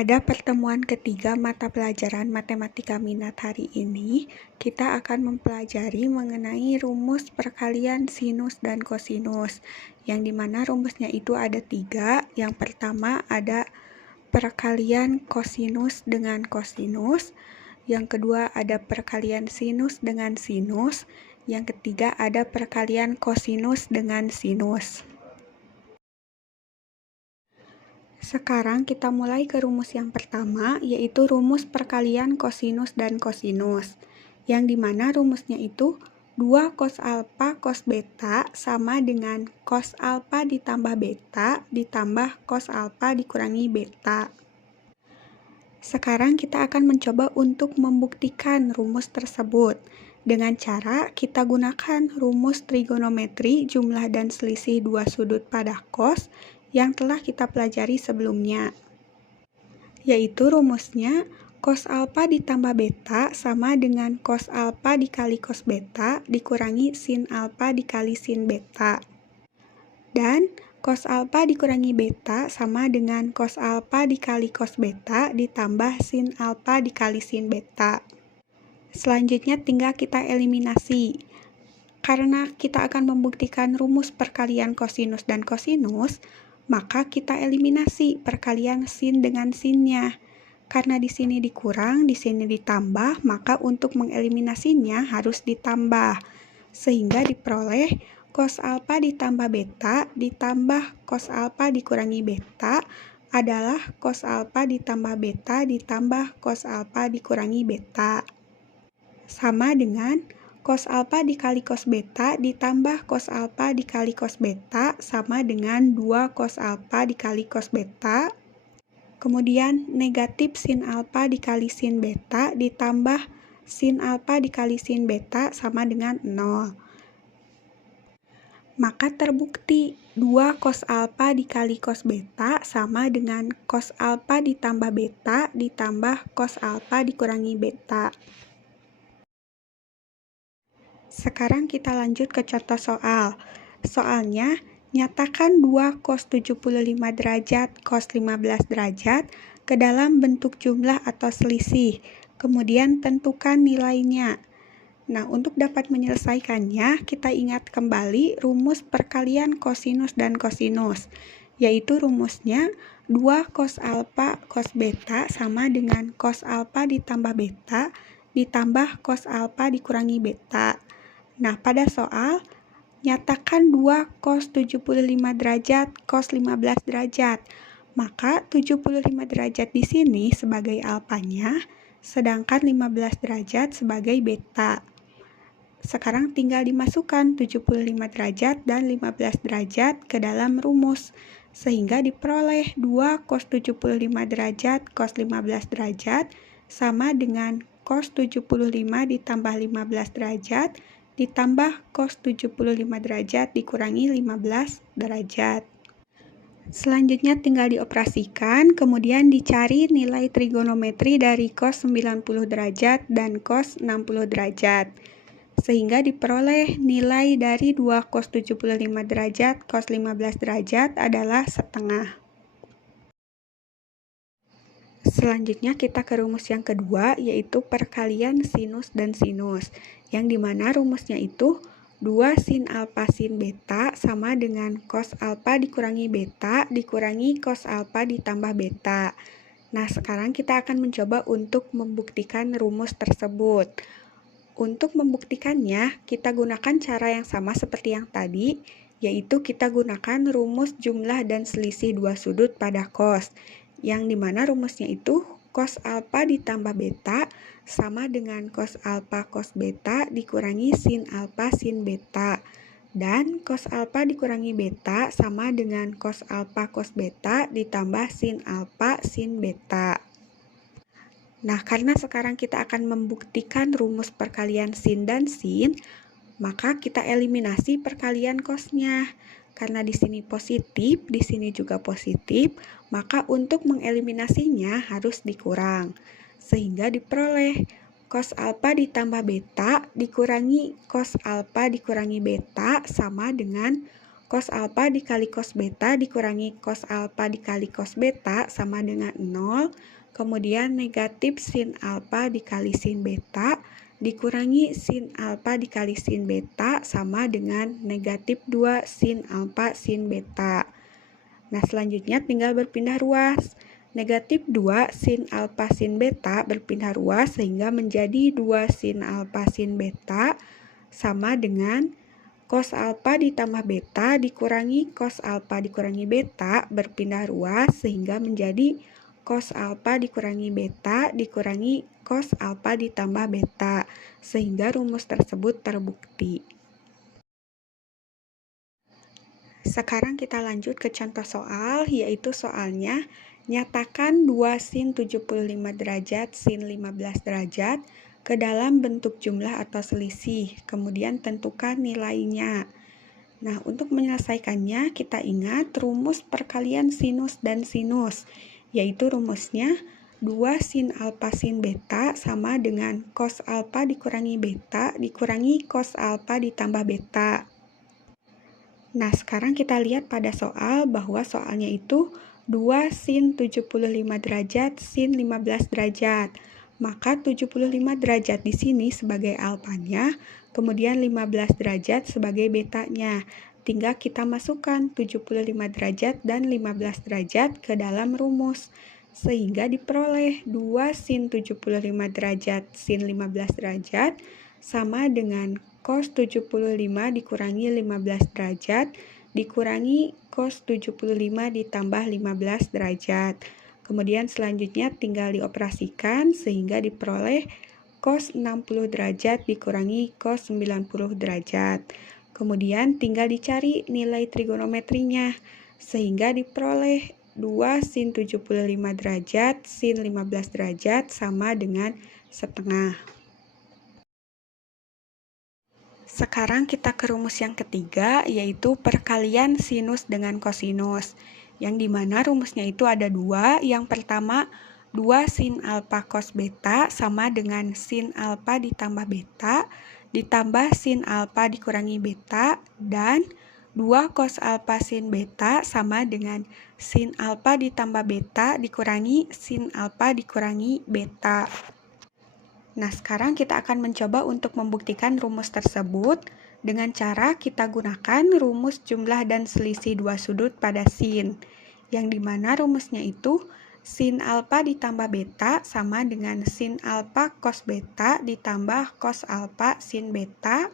Pada pertemuan ketiga mata pelajaran matematika minat hari ini, kita akan mempelajari mengenai rumus perkalian sinus dan kosinus, yang dimana rumusnya itu ada 3. Yang pertama ada perkalian kosinus dengan kosinus, yang kedua ada perkalian sinus dengan sinus, yang ketiga ada perkalian kosinus dengan sinus. Sekarang kita mulai ke rumus yang pertama, yaitu rumus perkalian kosinus dan kosinus, yang dimana rumusnya itu 2 cos alfa cos beta sama dengan cos alfa ditambah beta ditambah cos alfa dikurangi beta. Sekarang kita akan mencoba untuk membuktikan rumus tersebut dengan cara kita gunakan rumus trigonometri jumlah dan selisih dua sudut pada cos yang telah kita pelajari sebelumnya, yaitu rumusnya cos alfa ditambah beta sama dengan cos alfa dikali cos beta dikurangi sin alfa dikali sin beta. Dan cos alfa dikurangi beta sama dengan cos alfa dikali cos beta ditambah sin alfa dikali sin beta. Selanjutnya tinggal kita eliminasi. Karena kita akan membuktikan rumus perkalian kosinus dan kosinus, maka kita eliminasi perkalian sin dengan sinnya. Karena di sini dikurang, di sini ditambah, maka untuk mengeliminasinya harus ditambah. Sehingga diperoleh cos alfa ditambah beta ditambah cos alfa dikurangi beta adalah cos alfa ditambah beta ditambah cos alfa dikurangi beta. Sama dengan cos alfa dikali cos beta ditambah cos alfa dikali cos beta sama dengan 2 cos alfa dikali cos beta. Kemudian negatif sin alfa dikali sin beta ditambah sin alfa dikali sin beta sama dengan 0. Maka terbukti 2 cos alfa dikali cos beta sama dengan cos alfa ditambah beta ditambah cos alfa dikurangi beta. Sekarang kita lanjut ke contoh soal. Soalnya, nyatakan 2 cos 75 derajat cos 15 derajat ke dalam bentuk jumlah atau selisih. Kemudian tentukan nilainya. Nah, untuk dapat menyelesaikannya, kita ingat kembali rumus perkalian kosinus dan kosinus, yaitu rumusnya 2 cos alfa cos beta sama dengan cos alfa ditambah beta ditambah cos alfa dikurangi beta. Nah, pada soal, nyatakan 2 cos 75 derajat cos 15 derajat. Maka 75 derajat di sini sebagai alfanya, sedangkan 15 derajat sebagai beta. Sekarang tinggal dimasukkan 75 derajat dan 15 derajat ke dalam rumus, sehingga diperoleh 2 cos 75 derajat cos 15 derajat sama dengan cos 75 ditambah 15 derajat ditambah cos 75 derajat dikurangi 15 derajat. Selanjutnya tinggal dioperasikan, kemudian dicari nilai trigonometri dari cos 90 derajat dan cos 60 derajat. Sehingga diperoleh nilai dari 2 cos 75 derajat cos 15 derajat adalah setengah. Selanjutnya kita ke rumus yang kedua, yaitu perkalian sinus dan sinus, yang dimana rumusnya itu 2 sin alfa sin beta sama dengan cos alfa dikurangi beta dikurangi cos alfa ditambah beta. Nah, sekarang kita akan mencoba untuk membuktikan rumus tersebut. Untuk membuktikannya, kita gunakan cara yang sama seperti yang tadi, yaitu kita gunakan rumus jumlah dan selisih dua sudut pada cos, yang dimana rumusnya itu cos alfa ditambah beta sama dengan cos alfa cos beta dikurangi sin alfa sin beta, dan cos alfa dikurangi beta sama dengan cos alfa cos beta ditambah sin alfa sin beta. Nah, karena sekarang kita akan membuktikan rumus perkalian sin dan sin, maka kita eliminasi perkalian cosnya. Karena di sini positif, di sini juga positif, maka untuk mengeliminasinya harus dikurang. Sehingga diperoleh cos alfa ditambah beta dikurangi cos alfa dikurangi beta sama dengan Cos alfa dikali cos beta dikurangi cos alfa dikali cos beta sama dengan 0. Kemudian negatif sin alfa dikali sin beta dikurangi sin alfa dikali sin beta sama dengan negatif 2 sin alfa sin beta. Nah, selanjutnya tinggal berpindah ruas. Negatif 2 sin alfa sin beta berpindah ruas sehingga menjadi 2 sin alfa sin beta sama dengan cos alfa ditambah beta dikurangi cos alfa dikurangi beta berpindah ruas sehingga menjadi cos alfa dikurangi beta dikurangi cos alfa ditambah beta, sehingga rumus tersebut terbukti. Sekarang kita lanjut ke contoh soal, yaitu soalnya nyatakan 2 sin 75 derajat sin 15 derajat ke dalam bentuk jumlah atau selisih, kemudian tentukan nilainya. Nah, untuk menyelesaikannya, kita ingat rumus perkalian sinus dan sinus, yaitu rumusnya 2 sin alfa sin beta sama dengan cos alfa dikurangi beta dikurangi cos alfa ditambah beta. Nah, sekarang kita lihat pada soal bahwa soalnya itu 2 sin 75 derajat sin 15 derajat. Maka 75 derajat di sini sebagai alfanya, kemudian 15 derajat sebagai betanya. Tinggal kita masukkan 75 derajat dan 15 derajat ke dalam rumus. Sehingga diperoleh 2 sin 75 derajat sin 15 derajat sama dengan cos 75 dikurangi 15 derajat dikurangi cos 75 ditambah 15 derajat. Kemudian selanjutnya tinggal dioperasikan sehingga diperoleh cos 60 derajat dikurangi cos 90 derajat. Kemudian tinggal dicari nilai trigonometrinya sehingga diperoleh 2 sin 75 derajat sin 15 derajat sama dengan setengah. Sekarang kita ke rumus yang ketiga, yaitu perkalian sinus dengan kosinus, yang dimana rumusnya itu ada dua. Yang pertama, 2 sin alfa cos beta sama dengan sin alfa ditambah beta ditambah sin alfa dikurangi beta, dan 2 cos alfa sin beta sama dengan sin alfa ditambah beta dikurangi sin alfa dikurangi beta. Nah, sekarang kita akan mencoba untuk membuktikan rumus tersebut dengan cara kita gunakan rumus jumlah dan selisih dua sudut pada sin, yang dimana rumusnya itu sin alfa ditambah beta sama dengan sin alfa cos beta ditambah cos alfa sin beta,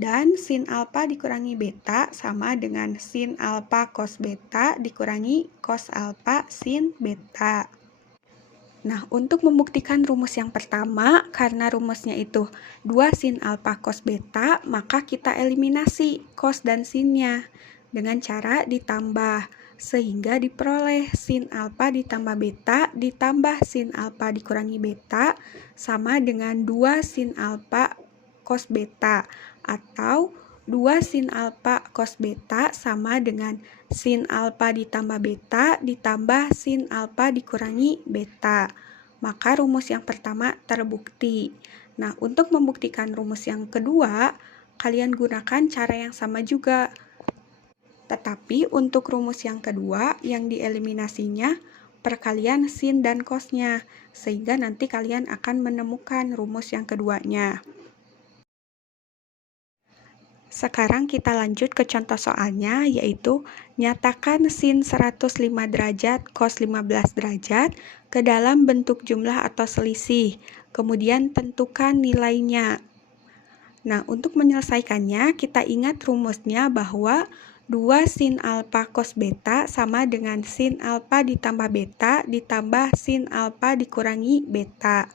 dan sin alfa dikurangi beta sama dengan sin alfa cos beta dikurangi cos alfa sin beta. Nah, untuk membuktikan rumus yang pertama, karena rumusnya itu 2 sin alfa cos beta, maka kita eliminasi cos dan sinnya dengan cara ditambah, sehingga diperoleh sin alfa ditambah beta ditambah sin alfa dikurangi beta sama dengan 2 sin alfa cos beta, atau 2 sin alfa cos beta sama dengan sin alfa ditambah beta ditambah sin alfa dikurangi beta. Maka rumus yang pertama terbukti. Nah, untuk membuktikan rumus yang kedua, kalian gunakan cara yang sama juga. Tetapi untuk rumus yang kedua, yang dieliminasinya perkalian sin dan cosnya, sehingga nanti kalian akan menemukan rumus yang keduanya. Sekarang kita lanjut ke contoh soalnya, yaitu nyatakan sin 105 derajat cos 15 derajat ke dalam bentuk jumlah atau selisih, kemudian tentukan nilainya. Nah, untuk menyelesaikannya, kita ingat rumusnya bahwa 2 sin alfa cos beta sama dengan sin alfa ditambah beta ditambah sin alfa dikurangi beta.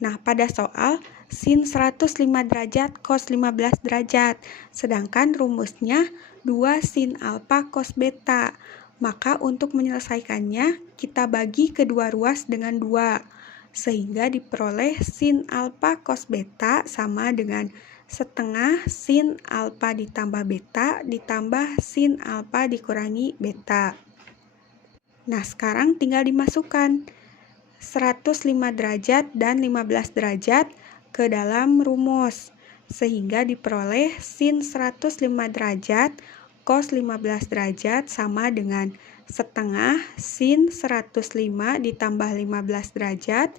Nah, pada soal sin 105 derajat cos 15 derajat, sedangkan rumusnya 2 sin alfa cos beta. Maka untuk menyelesaikannya, kita bagi kedua ruas dengan 2, sehingga diperoleh sin alfa cos beta sama dengan setengah sin alfa ditambah beta ditambah sin alfa dikurangi beta. Nah, sekarang tinggal dimasukkan 105 derajat dan 15 derajat ke dalam rumus, sehingga diperoleh sin 105 derajat cos 15 derajat sama dengan setengah sin 105 ditambah 15 derajat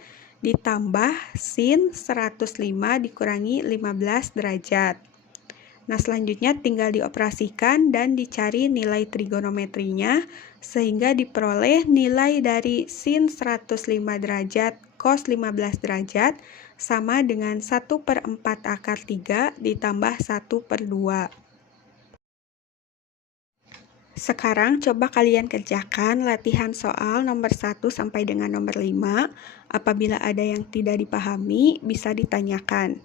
ditambah sin 105 dikurangi 15 derajat. Nah, selanjutnya tinggal dioperasikan dan dicari nilai trigonometrinya sehingga diperoleh nilai dari sin 105 derajat cos 15 derajat sama dengan 1/4 akar 3 ditambah 1/2. Sekarang coba kalian kerjakan latihan soal nomor 1 sampai dengan nomor 5. Apabila ada yang tidak dipahami, bisa ditanyakan.